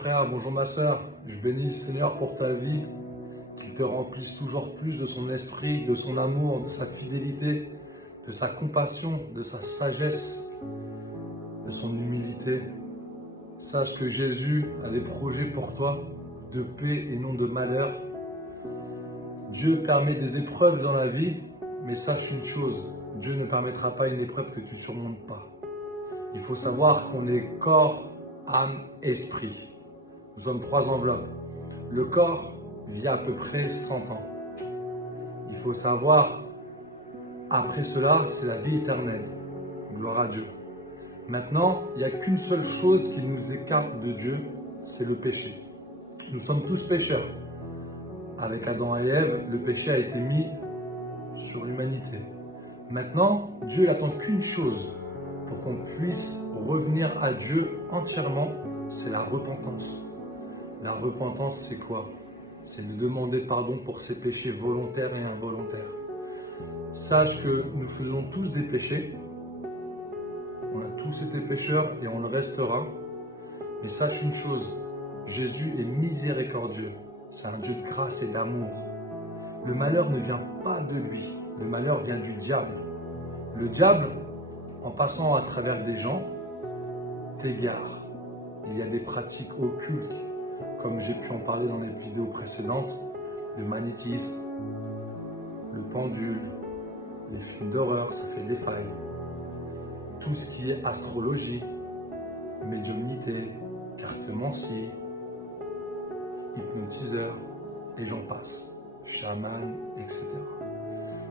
frère, bonjour ma sœur. Je bénis le Seigneur pour ta vie, qu'il te remplisse toujours plus de son esprit, de son amour, de sa fidélité, de sa compassion, de sa sagesse, de son humilité. Sache que Jésus a des projets pour toi, de paix et non de malheur. Dieu permet des épreuves dans la vie, mais sache une chose, Dieu ne permettra pas une épreuve que tu ne surmontes pas. Il faut savoir qu'on est corps, âme, esprit. Nous sommes 3 enveloppes. Le corps vit à peu près 100 ans. Il faut savoir, après cela, c'est la vie éternelle. Gloire à Dieu. Maintenant, il n'y a qu'une seule chose qui nous écarte de Dieu, c'est le péché. Nous sommes tous pécheurs. Avec Adam et Ève, le péché a été mis sur l'humanité. Maintenant, Dieu n'attend qu'une chose pour qu'on puisse revenir à Dieu entièrement, c'est la repentance. La repentance, c'est quoi? C'est de demander pardon pour ses péchés volontaires et involontaires. Sache que nous faisons tous des péchés. On a tous été pécheurs et on le restera. Mais sache une chose, Jésus est miséricordieux. C'est un Dieu de grâce et d'amour. Le malheur ne vient pas de lui. Le malheur vient du diable. Le diable, en passant à travers des gens, t'égare. Il y a des pratiques occultes, comme j'ai pu en parler dans les vidéos précédentes, le magnétisme, le pendule, les films d'horreur, ça fait des failles. Tout ce qui est astrologie, médiumnité, cartomancie, hypnotiseur, et j'en passe, chaman, etc.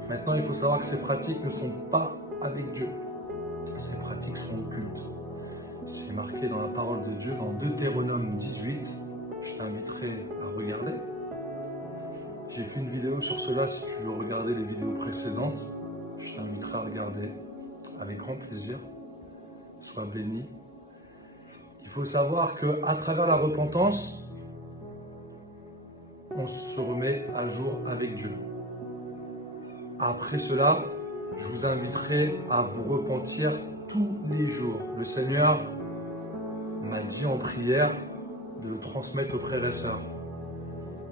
Maintenant, il faut savoir que ces pratiques ne sont pas avec Dieu. Ces pratiques sont occultes. C'est marqué dans la parole de Dieu, dans Deutéronome 18. Je t'inviterai à regarder. J'ai fait une vidéo sur cela, si tu veux regarder les vidéos précédentes. Je t'inviterai à regarder avec grand plaisir. Sois béni. Il faut savoir qu'à travers la repentance, on se remet à jour avec Dieu. Après cela, je vous inviterai à vous repentir tous les jours. Le Seigneur m'a dit en prière de le transmettre aux frères et sœurs.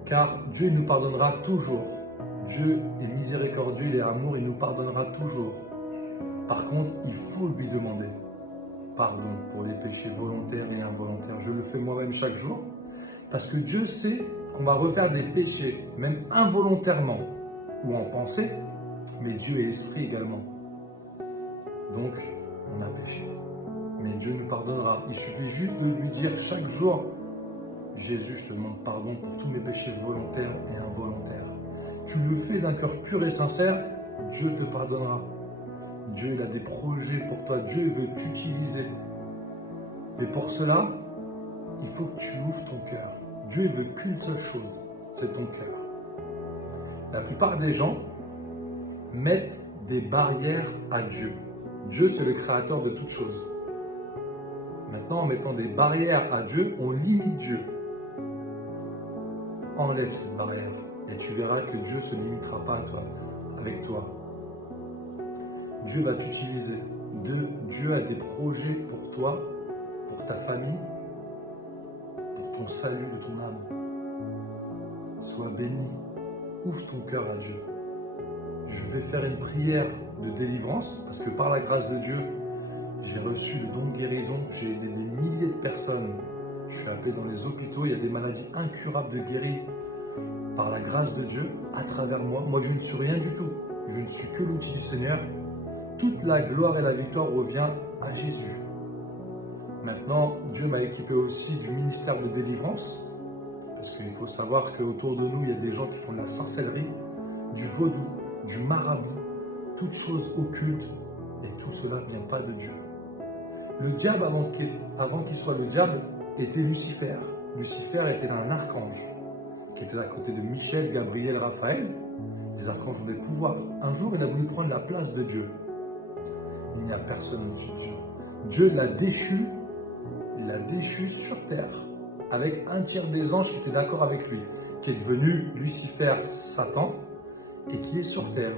Car Dieu nous pardonnera toujours. Dieu est miséricordieux, il est amour, il nous pardonnera toujours. Par contre, il faut lui demander pardon pour les péchés volontaires et involontaires. Je le fais moi-même chaque jour. Parce que Dieu sait qu'on va refaire des péchés, même involontairement ou en pensée, mais Dieu est esprit également. Donc, on a péché. Mais Dieu nous pardonnera. Il suffit juste de lui dire chaque jour, Jésus, je te demande pardon pour tous mes péchés volontaires et involontaires. Tu le fais d'un cœur pur et sincère, Dieu te pardonnera. Dieu il a des projets pour toi. Dieu veut t'utiliser. Et pour cela, il faut que tu ouvres ton cœur. Dieu veut qu'une seule chose, c'est ton cœur. La plupart des gens mettent des barrières à Dieu. Dieu, c'est le créateur de toutes choses. Maintenant, en mettant des barrières à Dieu, on limite Dieu. Enlève cette barrière et tu verras que Dieu ne se limitera pas à toi, avec toi. Dieu va t'utiliser. Dieu a des projets pour toi, pour ta famille, pour ton salut de ton âme. Sois béni. Ouvre ton cœur à Dieu. Je vais faire une prière de délivrance parce que par la grâce de Dieu, j'ai reçu le don de guérison. J'ai aidé des milliers de personnes. Je suis appelé dans les hôpitaux. Il y a des maladies incurables de guérir par la grâce de Dieu à travers moi. Moi, je ne suis rien du tout. Je ne suis que l'outil du Seigneur. Toute la gloire et la victoire revient à Jésus. Maintenant, Dieu m'a équipé aussi du ministère de délivrance. Parce qu'il faut savoir qu'autour de nous, il y a des gens qui font de la sorcellerie, du vaudou, du marabout, toutes choses occultes. Et tout cela ne vient pas de Dieu. Le diable, avant qu'il soit le diable, était Lucifer. Lucifer était un archange, qui était à côté de Michel, Gabriel, Raphaël. Les archanges ont des pouvoirs. Un jour, il a voulu prendre la place de Dieu. Il n'y a personne au-dessus de Dieu. Dieu l'a déchu, il l'a déchu sur terre, avec un tiers des anges qui étaient d'accord avec lui, qui est devenu Lucifer, Satan, et qui est sur terre.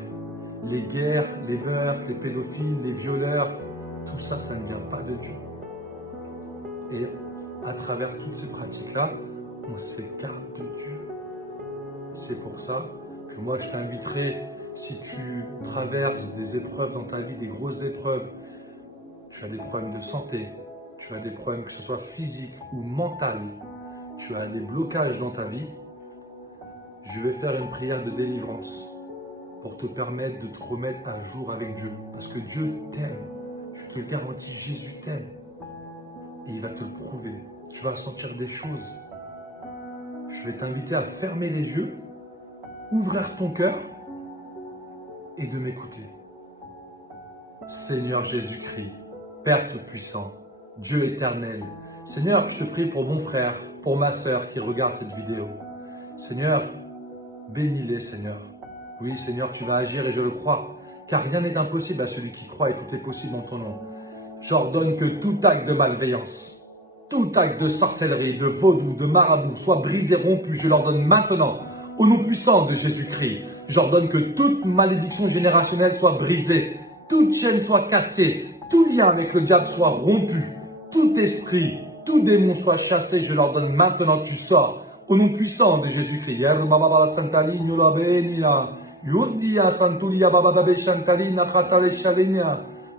Les guerres, les meurtres, les pédophiles, les violeurs, tout ça, ça ne vient pas de Dieu. Et à travers toutes ces pratiques-là, on s'écarte de Dieu. C'est pour ça que moi je t'inviterai, si tu traverses des épreuves dans ta vie, des grosses épreuves, tu as des problèmes de santé, tu as des problèmes que ce soit physiques ou mentaux, tu as des blocages dans ta vie, je vais faire une prière de délivrance pour te permettre de te remettre un jour avec Dieu. Parce que Dieu t'aime. Je te le garantis, Jésus t'aime. Et il va te le prouver. Tu vas sentir des choses. Je vais t'inviter à fermer les yeux, ouvrir ton cœur et de m'écouter. Seigneur Jésus-Christ, Père Tout-Puissant, Dieu éternel, Seigneur, je te prie pour mon frère, pour ma sœur qui regarde cette vidéo. Seigneur, bénis-les, Seigneur. Oui, Seigneur, tu vas agir et je le crois, car rien n'est impossible à celui qui croit et tout est possible en ton nom. J'ordonne que tout acte de malveillance, tout acte de sorcellerie, de vaudou, de marabout soit brisé, rompu. Je l'ordonne maintenant, au nom puissant de Jésus-Christ. J'ordonne que toute malédiction générationnelle soit brisée, toute chaîne soit cassée, tout lien avec le diable soit rompu, tout esprit, tout démon soit chassé. Je l'ordonne maintenant, tu sors, au nom puissant de Jésus-Christ.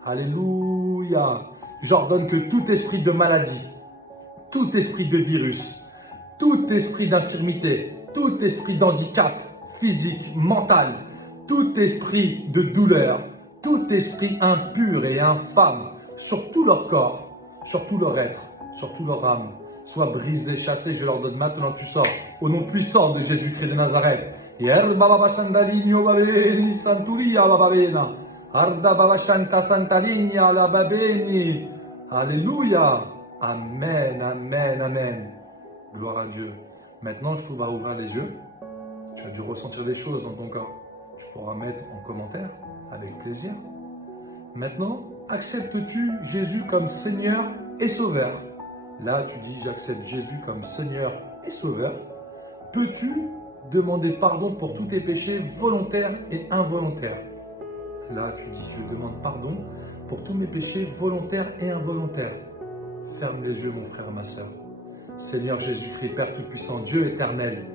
Alléluia. J'ordonne que tout esprit de maladie, tout esprit de virus, tout esprit d'infirmité, tout esprit d'handicap physique, mental, tout esprit de douleur, tout esprit impur et infâme sur tout leur corps, sur tout leur être, sur tout leur âme, soit brisé, chassé. Je leur donne maintenant, tu sors, au nom puissant de Jésus-Christ de Nazareth. Alléluia. Amen, amen, amen. Gloire à Dieu. Maintenant, je trouve à ouvrir les yeux. Tu as dû ressentir des choses dans ton corps. Tu pourras mettre en commentaire, avec plaisir. Maintenant, acceptes-tu Jésus comme Seigneur et Sauveur? Là, tu dis, j'accepte Jésus comme Seigneur et Sauveur. Peux-tu demander pardon pour tous tes péchés volontaires et involontaires? Là, tu dis, je demande pardon pour tous mes péchés volontaires et involontaires. Ferme les yeux, mon frère, ma soeur. Seigneur Jésus-Christ, Père Tout-Puissant, Dieu éternel,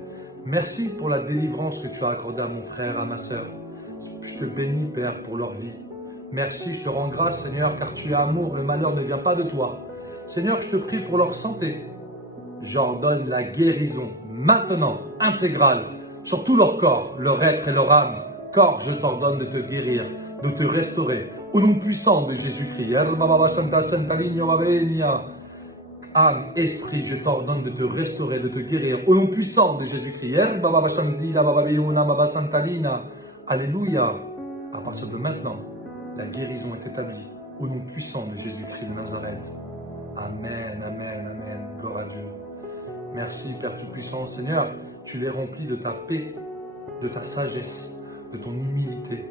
merci pour la délivrance que tu as accordée à mon frère, à ma soeur. Je te bénis, Père, pour leur vie. Merci, je te rends grâce, Seigneur, car tu es amour, le malheur ne vient pas de toi. Seigneur, je te prie pour leur santé. J'ordonne la guérison, maintenant, intégrale, sur tout leur corps, leur être et leur âme. Corps, je t'ordonne de te guérir, de te restaurer, au nom puissant de Jésus-Christ. Âme, esprit, je t'ordonne de te restaurer, de te guérir, au nom puissant de Jésus-Christ. Alléluia. À partir de maintenant, la guérison est établie, au nom puissant de Jésus-Christ de Nazareth. Amen, amen, amen. Gloire à Dieu. Merci, Père Tout-Puissant. Seigneur, tu les remplis de ta paix, de ta sagesse, de ton humilité,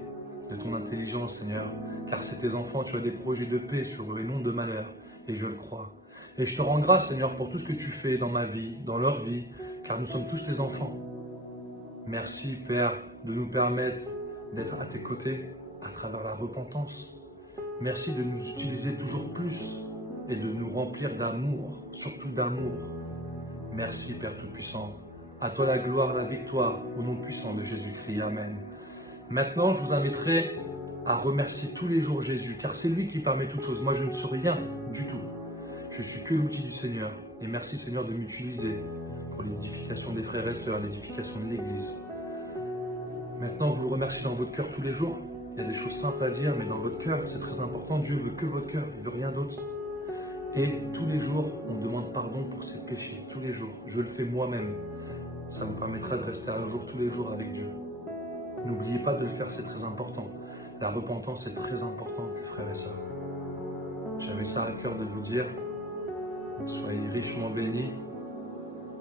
de ton intelligence, Seigneur. Car c'est tes enfants, tu as des projets de paix sur eux et non de malheur. Et je le crois. Et je te rends grâce, Seigneur, pour tout ce que tu fais dans ma vie, dans leur vie, car nous sommes tous tes enfants. Merci, Père, de nous permettre d'être à tes côtés à travers la repentance. Merci de nous utiliser toujours plus et de nous remplir d'amour, surtout d'amour. Merci, Père Tout-Puissant. À toi la gloire, la victoire, au nom puissant de Jésus-Christ. Amen. Maintenant, je vous inviterai à remercier tous les jours Jésus, car c'est lui qui permet toutes choses. Moi, je ne suis rien du tout. Je suis que l'outil du Seigneur. Et merci, Seigneur, de m'utiliser pour l'édification des frères et sœurs, l'édification de l'Église. Maintenant, vous le remerciez dans votre cœur tous les jours. Il y a des choses simples à dire, mais dans votre cœur, c'est très important. Dieu veut que votre cœur, il ne veut rien d'autre. Et tous les jours, on demande pardon pour ses péchés. Tous les jours. Je le fais moi-même. Ça vous permettra de rester à jour tous les jours avec Dieu. N'oubliez pas de le faire, c'est très important. La repentance est très importante, frères et sœurs. J'avais ça à cœur de vous dire. Soyez richement bénis,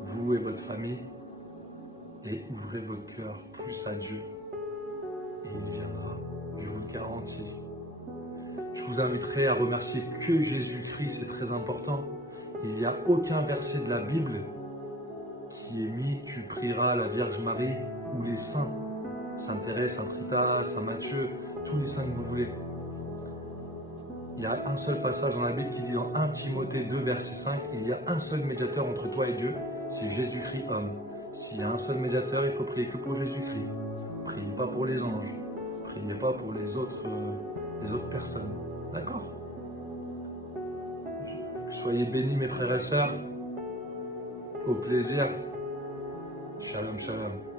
vous et votre famille, et ouvrez votre cœur plus à Dieu. Et il viendra, je vous le garantis. Je vous inviterai à remercier que Jésus-Christ, c'est très important. Il n'y a aucun verset de la Bible qui est mis « Tu prieras la Vierge Marie » ou les saints. Sainte Thérèse, Sainte Rita, Saint Matthieu, tous les saints que vous voulez. Il y a un seul passage dans la Bible qui dit dans 1 Timothée 2, verset 5, il y a un seul médiateur entre toi et Dieu, c'est Jésus-Christ homme. S'il y a un seul médiateur, il faut prier que pour Jésus-Christ. Priez pas pour les anges. Priez pas pour les autres personnes. D'accord? Soyez bénis mes frères et sœurs. Au plaisir. Shalom, shalom.